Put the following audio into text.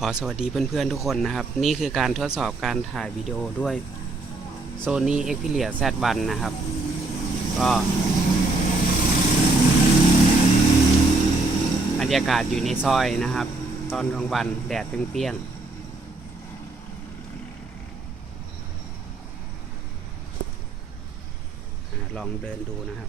ขอสวัสดีเพื่อนๆทุกคนนะครับ นี่คือการทดสอบการถ่ายวิดีโอด้วย Sony Xperia Z1 นะครับ ก็บรรยากาศอยู่ในซอยนะครับ ตอนกลางวันแดดเปรี้ยงๆลองเดินดูนะครับ